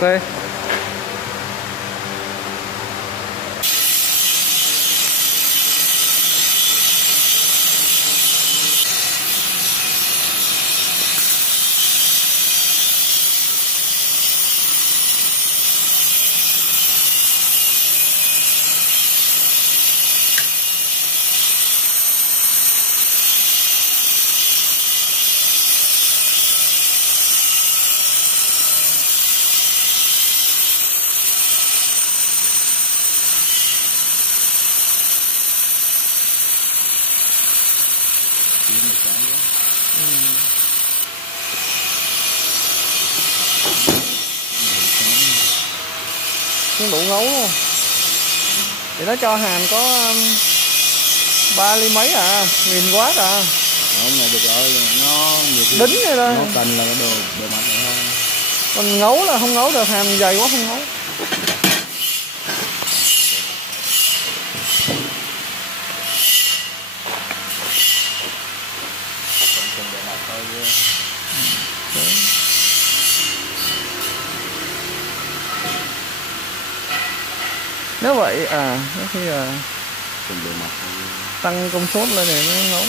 Ok. Không đủ ngấu luôn. Thì nó cho hàm có 3 ly mấy à, 1000W à. Không này được rồi, nó nhiều khi đính vậy đó. nó cần là đồ mặt này thôi. Còn ngấu là không ngấu được, hàm dày quá không ngấu. Cần bề mặt thôi chứ. Nếu vậy có khi là Cần bề mặt thôi. tăng công suất lên thì nó ngấu.